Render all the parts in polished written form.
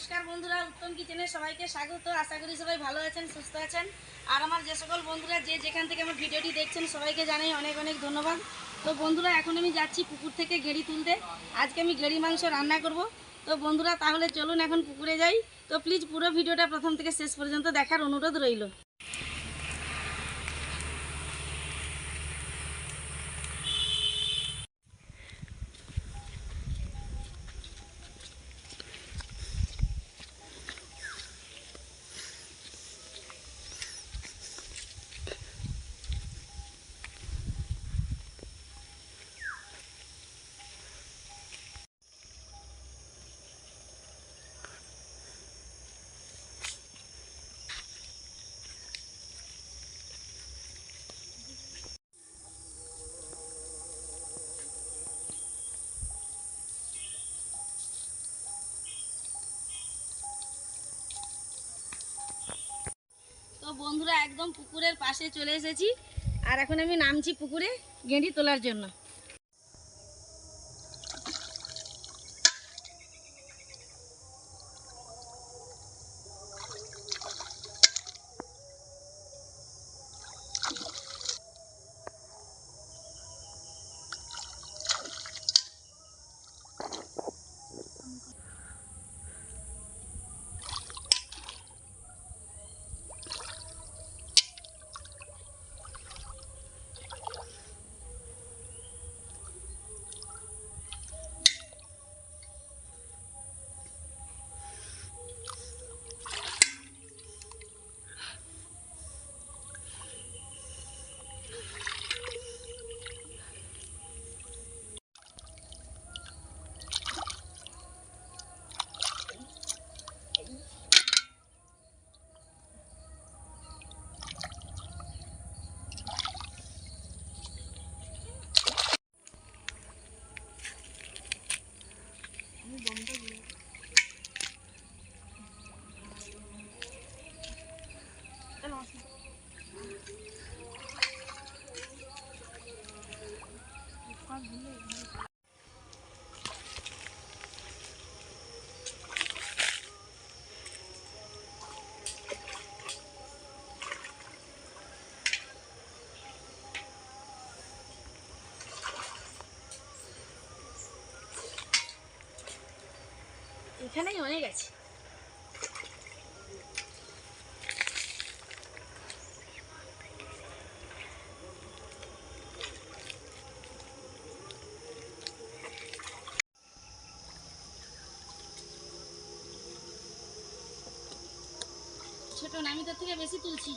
নমস্কার বন্ধুরা, উত্তম কিচেনে সবাইকে স্বাগত। আশা করি সবাই ভালো আছেন, সুস্থ আছেন। আর আমার যে সকল বন্ধুরা যে যেখান থেকে আমার ভিডিওটি দেখছেন সবাইকে জানাই অনেক অনেক ধন্যবাদ। তো বন্ধুরা, এখন আমি যাচ্ছি পুকুর থেকে গেড়ি তুলতে। আজকে আমি গেড়ি মাংস রান্না করব। তো বন্ধুরা, তাহলে চলুন এখন পুকুরে যাই। তো প্লিজ পুরো ভিডিওটা প্রথম থেকে শেষ পর্যন্ত দেখার অনুরোধ রইল। তো বন্ধুরা, একদম পুকুরের পাশে চলে এসেছি। আর এখন আমি নামছি পুকুরে গেঁড়ি তোলার জন্য। এখানেই অনেক আছে। ছোট না, আমি তোর থেকে বেশি তুলছি।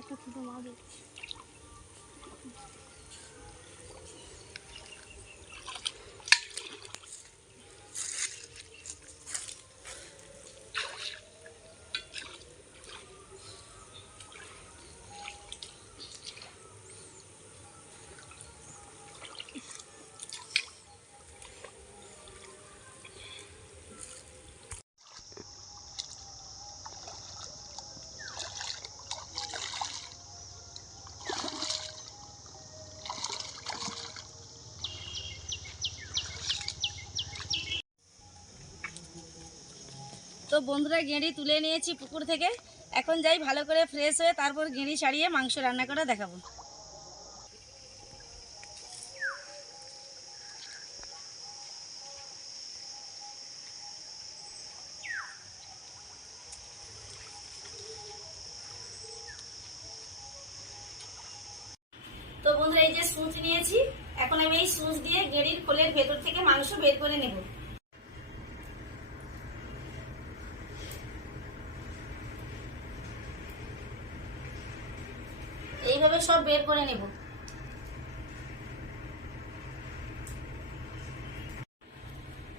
একটা ছোট মাছ। তো বন্ধুরা, গেঁড়ি তুলে নিয়েছি পুকুর থেকে। এখন যাই ভালো করে ফ্রেশ হয়ে তারপর গেঁড়ি ছাড়িয়ে মাংস রান্না করে দেখাবো। তো বন্ধুরা, এই যে সুচ নিয়েছি, এখন আমি এই সুচ দিয়ে গেঁড়ির খোলের ভেতর থেকে মাংস বের করে নেব। এইভাবে সব বের করে নেব।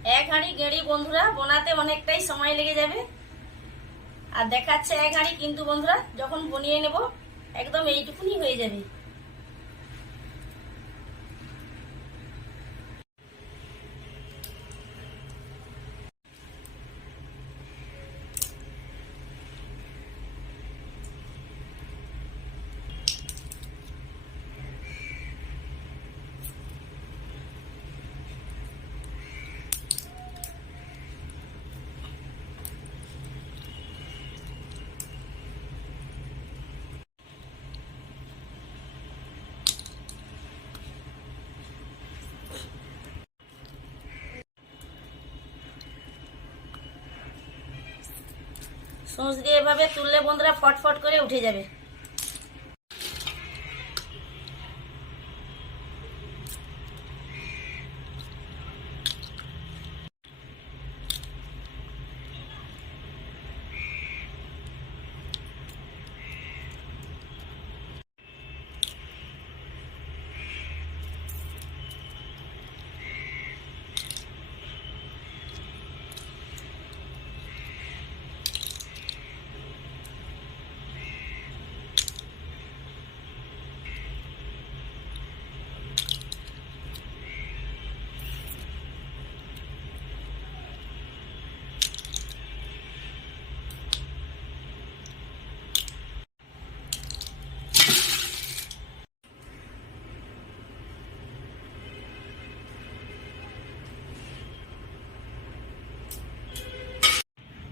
এক হাঁড়ি গেঁড়ি বন্ধুরা বানাতে অনেকটাই সময় লেগে যাবে, আর দেখাচ্ছে এক হাঁড়ি, কিন্তু বন্ধুরা যখন বনিয়ে নেব একদম এইটুকুনি হয়ে যাবে। সূচ দিয়ে এভাবে তুললে বন্ধুরা ফটফট করে উঠে যাবে।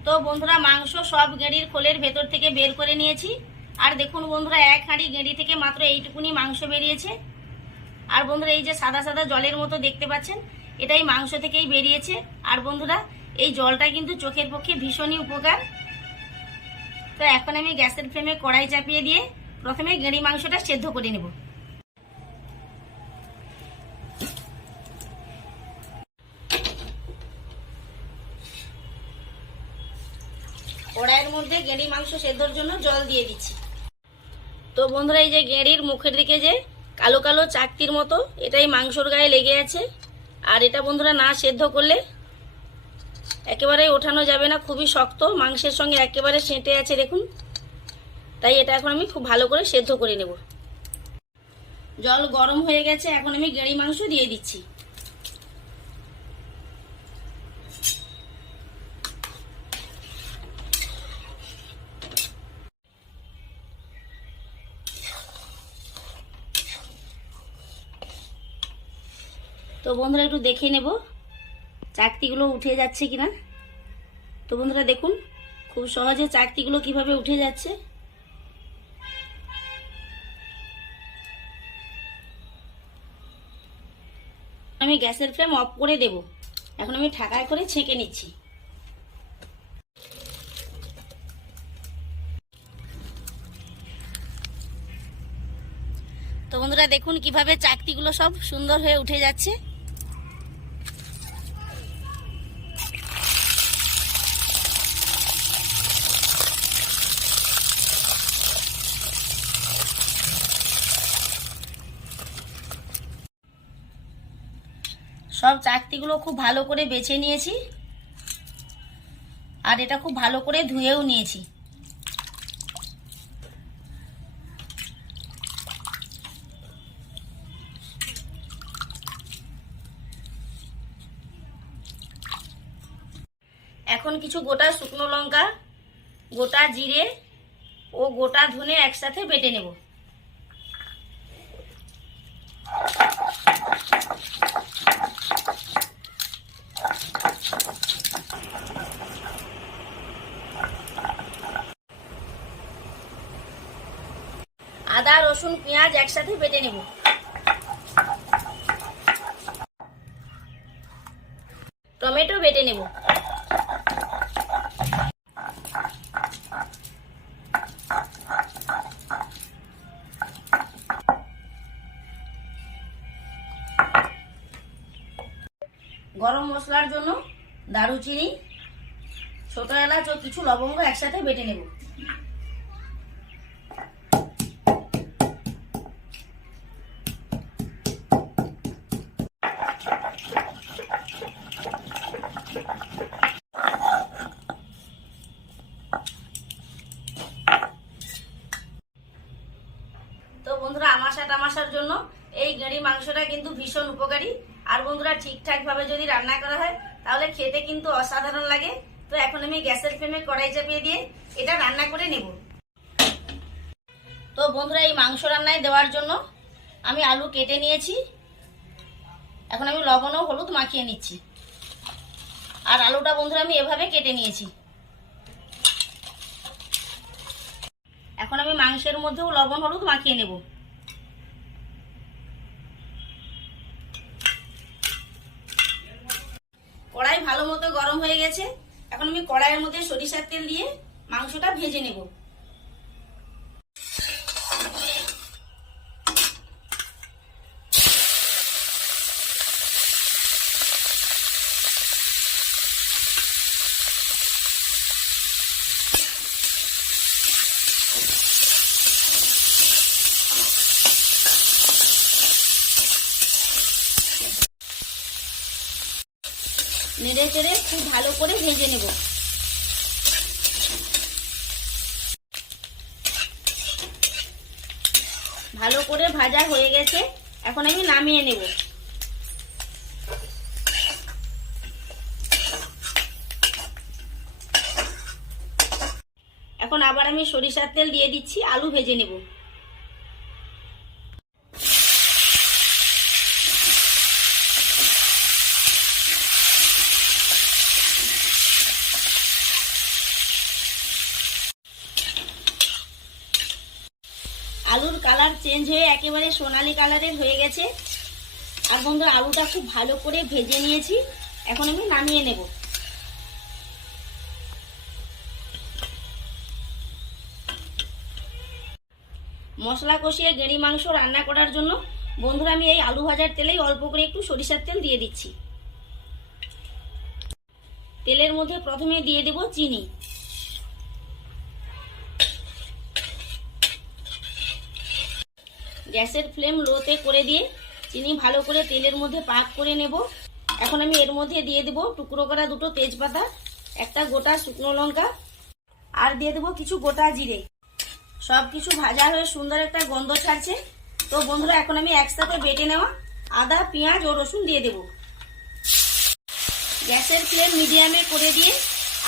তো বন্ধুরা মাংস সব গেঁড়ির খোলের ভেতর থেকে বের করে নিয়েছি। আর দেখুন বন্ধুরা এক হাঁড়ি গেঁড়ি থেকে মাত্র এইটুকুনি মাংস বেরিয়েছে। আর বন্ধুরা এই যে সাদা সাদা জলের মতো দেখতে পাচ্ছেন, এটাই মাংস থেকেই বেরিয়েছে। আর বন্ধুরা এই জলটা কিন্তু চোখের পক্ষে ভীষণই উপকার। তো এখন আমি গ্যাসের ফ্লেমে কড়াই চাপিয়ে দিয়ে প্রথমে গেঁড়ি মাংসটা সেদ্ধ করে নেব। কড়াইয়ের মধ্যে গেঁড়ি মাংস সেদ্ধর জন্য জল দিয়ে দিচ্ছি। তো বন্ধুরা এই যে গেঁড়ির মুখের দিকে যে কালো কালো চাকতির মতো, এটাই মাংসর গায়ে লেগে আছে। আর এটা বন্ধুরা না সেদ্ধ করলে একেবারে ওঠানো যাবে না, খুবই শক্ত, মাংসের সঙ্গে একেবারে সেঁটে আছে দেখুন। তাই এটা এখন আমি খুব ভালো করে সেদ্ধ করে নেব। জল গরম হয়ে গেছে, এখন আমি গেঁড়ি মাংস দিয়ে দিচ্ছি। তো বন্ধুরা একটু দেখে নেব চাকতিগুলো উঠে যাচ্ছে কিনা। তো বন্ধুরা দেখুন খুব সহজে চাকতিগুলো কিভাবে উঠে যাচ্ছে। আমি গ্যাসের ফ্লেম অফ করে দেব। এখন আমি ঢাকায় করে ছেঁকে নিচ্ছি। তো বন্ধুরা দেখুন কিভাবে চাকতিগুলো সব সুন্দর হয়ে উঠে যাচ্ছে। সব চাকতিগুলো খুব ভালো করে বেছে নিয়েছি, আর এটা খুব ভালো করে ধুয়েও নিয়েছি। এখন কিছু গোটা শুকনো লঙ্কা, গোটা জিরে ও গোটা ধনে একসাথে বেটে নেব। আদা রসুন পেঁয়াজ একসাথে বেটে নেব। টমেটো বেটে নেব। গরম মশলার জন্য দারুচিনি, ছোট এলাচ ও কিছু লবঙ্গ একসাথে বেটে নেব। জন্য এই গেঁড়ি মাংসটা কিন্তু ভীষণ উপকারী। আর বন্ধুরা ঠিকঠাক ভাবে যদি রান্না করা হয় তাহলে খেতে কিন্তু অসাধারণ লাগে। তো এখন আমি গ্যাসের ফ্লেমে কড়াই চাপিয়ে দিয়ে এটা রান্না করে নেব। তো বন্ধুরা এই মাংস রান্নায় দেওয়ার জন্য আমি আলু কেটে নিয়েছি। এখন আমি লবণ ও হলুদ মাখিয়ে নিচ্ছি। আর আলুটা বন্ধুরা আমি এভাবে কেটে নিয়েছি। এখন আমি মাংসের মধ্যেও লবণ হলুদ মাখিয়ে নেব। কড়াই ভালো মতো গরম হয়ে গেছে। এখন আমি কড়াইয়ের মধ্যে সরিষার তেল দিয়ে মাংসটা ভেজে নেব। নেড়ে চেড়ে খুব ভালো করে ভেজে নেব। ভালো করে ভাজা হয়ে গেছে। এখন আমি নামিয়ে নেব। এখন আবার আমি সরিষার তেল দিয়ে দিচ্ছি, আলু ভেজে নেব। আলুর কালার চেঞ্জ হয়ে একেবারে সোনালী কালারের হয়ে গেছে। আর বন্ধুরা আলুটা খুব ভালো করে ভেজে নিয়েছি। এখন আমি নামিয়ে নেব। মশলা কষিয়ে গেঁড়ি মাংস রান্না করার জন্য বন্ধুরা আমি এই আলু ভাজার তেলেই অল্প করে একটু সরিষার তেল দিয়ে দিচ্ছি। তেলের মধ্যে প্রথমে দিয়ে দেব চিনি। গ্যাসের ফ্লেম লোতে করে দিয়ে চিনি ভালো করে তেলের মধ্যে পাক করে নেব। এখন আমি এর মধ্যে দিয়ে দেব টুকরো করা দুটো তেজপাতা, একটা গোটা শুকনো লঙ্কা, আর দিয়ে দেব কিছু গোটা জিরে। সবকিছু ভাজা হয়ে সুন্দর একটা গন্ধ ছাড়ছে। তো বন্ধুরা এখন আমি একসাথে বেটে নেওয়া আদা, পেঁয়াজ ও রসুন দিয়ে দেব। গ্যাসের ফ্লেম মিডিয়ামে করে দিয়ে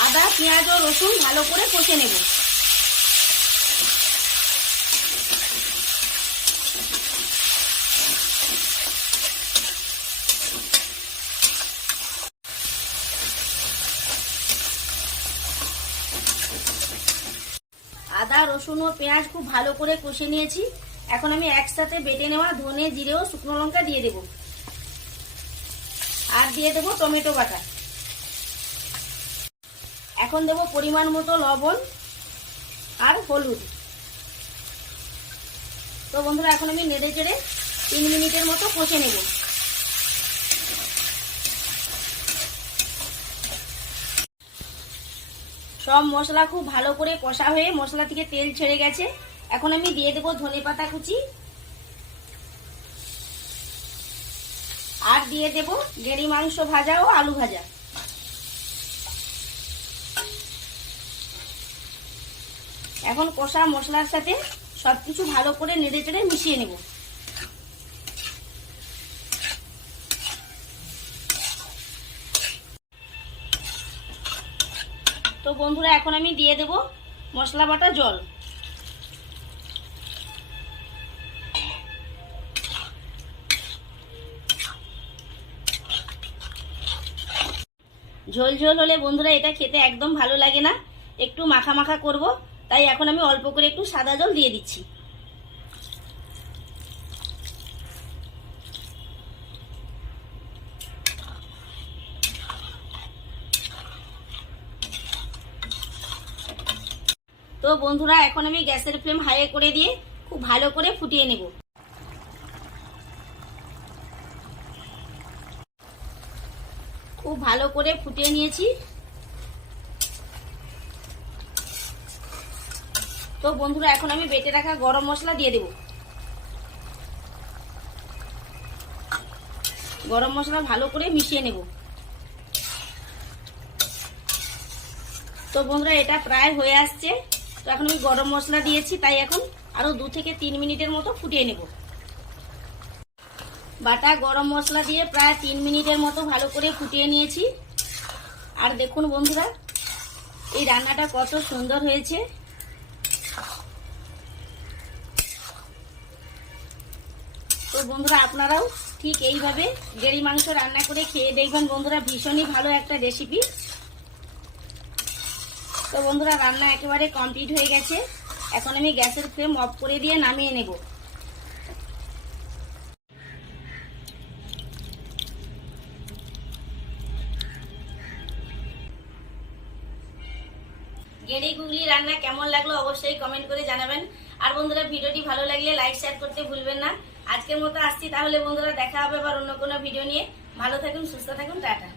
আদা, পেঁয়াজ ও রসুন ভালো করে কষে নেব। আদা, রসুন ও পেঁয়াজ খুব ভালো করে কষে নিয়েছি। এখন আমি একসাথে বেটে নেওয়া ধনে, জিরে ও শুকনো লঙ্কা দিয়ে দেব। আর দিয়ে দেব টমেটো বাটা। এখন দেব পরিমাণ মতো লবণ আর হলুদ। তো বন্ধুরা এখন আমি নেড়ে চেড়ে 3 মিনিটের মতো কষে নেব। সব মশলা খুব ভালো করে কষা হয়ে মশলা থেকে তেল ছেড়ে গেছে। এখন আমি দিয়ে দেব ধনেপাতা কুচি আর দিয়ে দেব গেঁড়ি মাংস ভাজা ও আলু ভাজা। এখন কষা মশলার সাথে সবকিছু ভালো করে নেড়ে চেড়ে মিশিয়ে নেব। তো বন্ধুরা এখন আমি দিয়ে দেব মশলা বাটা জল। ঝোল ঝোল হলে বন্ধুরা এটা খেতে একদম ভালো লাগে না, একটু মাখা মাখা করব। তাই এখন আমি অল্প করে একটু সাদা জল দিয়ে দিচ্ছি। তো বন্ধুরা এখন আমি গ্যাসের ফ্লেম হাই করে দিয়ে খুব ভালো করে ফুটিয়ে নেব। খুব ভালো করে ফুটিয়ে নিয়েছি। তো বন্ধুরা এখন আমি বেটে রাখা গরম মশলা দিয়ে দেব। গরম মশলা ভালো করে মিশিয়ে নেব। তো বন্ধুরা এটা প্রায় হয়ে আসছে। তো এখন আমি গরম মশলা দিয়েছি, তাই এখন আরো 2 থেকে 3 মিনিটের মতো ফুটিয়ে নেব। বাটা গরম মশলা দিয়ে প্রায় 3 মিনিটের মতো ভালো করে ফুটিয়ে নিয়েছি। আর দেখুন বন্ধুরা, এই রান্নাটা কত সুন্দর হয়েছে। তো বন্ধুরা, আপনারাও ঠিক এইভাবে গেড়ি মাংস রান্না করে খেয়ে দেখবেন বন্ধুরা, ভীষণই ভালো একটা রেসিপি। তো বন্ধুরা, রান্না একেবারে কমপ্লিট হয়ে গেছে। এখন আমি গ্যাসের ফ্লেম অফ করে দিয়ে নামিয়ে নেব। গেড়ি গুগলি রান্না কেমন লাগলো অবশ্যই কমেন্ট করে জানাবেন। আর বন্ধুরা, ভিডিওটি ভালো লাগলে লাইক শেয়ার করতে ভুলবেন না। আজকের মতো আসছি তাহলে বন্ধুরা, দেখা হবে আবার অন্য কোনো ভিডিও নিয়ে। ভালো থাকুন, সুস্থ থাকুন, টাটা।